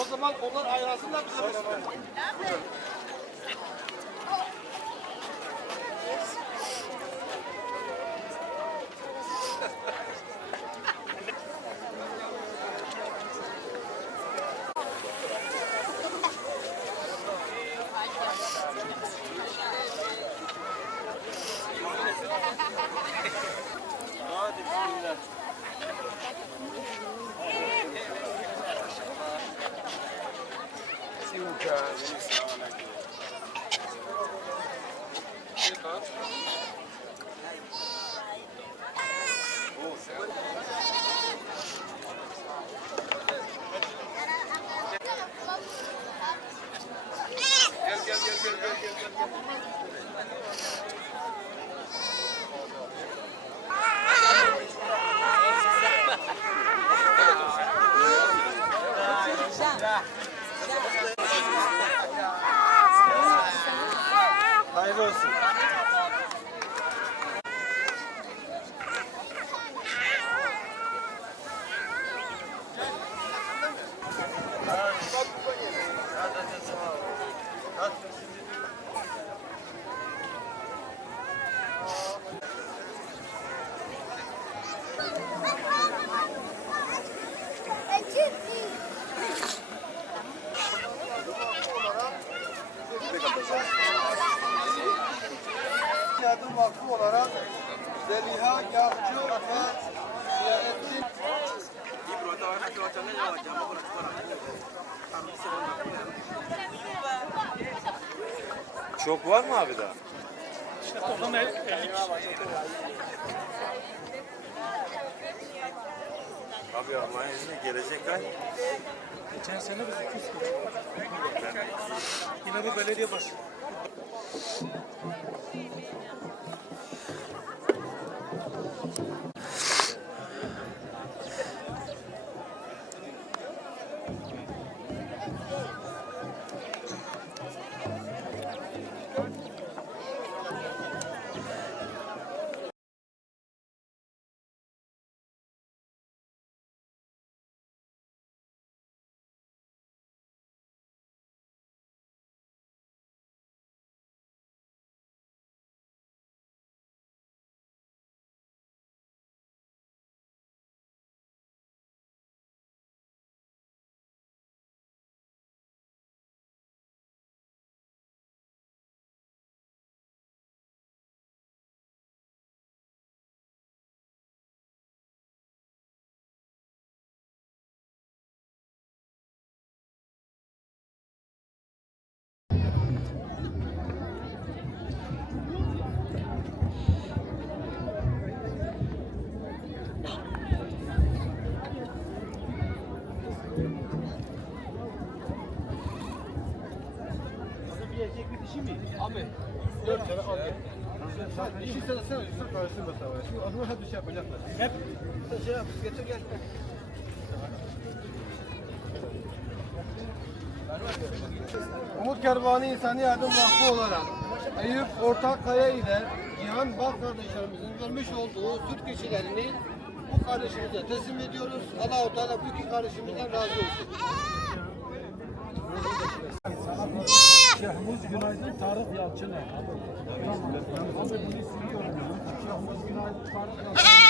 O zaman onlar ayrılsınlar bize mesela. Hadi bismillah. Hayırlı olsun. Yardım Vakfı olarak Zeliha Yavcı ve Ziyarettin Çok var mı abi daha? İşte toplam 50 kişi. Abi Almanya'ya gelecek ay. Geçen sene biz 200 kişi. Yine bu belediye başkanı. Abi 4 tane al. Sen işi sen karıştırma sana. Şimdi adamı hep bir şey yapacaklar. Hep şey yap, getir gel. Umut Kervanı İnsani Yardım Vakfı olarak Eyüp Ortakkaya ile Cihan Bak kardeşlerimizin vermiş olduğu süt keçilerini bu kardeşimize teslim ediyoruz. Allah-u Teala bu iki kardeşimizden razı olsun. Şehmuz Günaydın Tarık Yalçın'a. Abi bunu siliyorum. Şehmuz Günaydın Tarık Yalçın'a.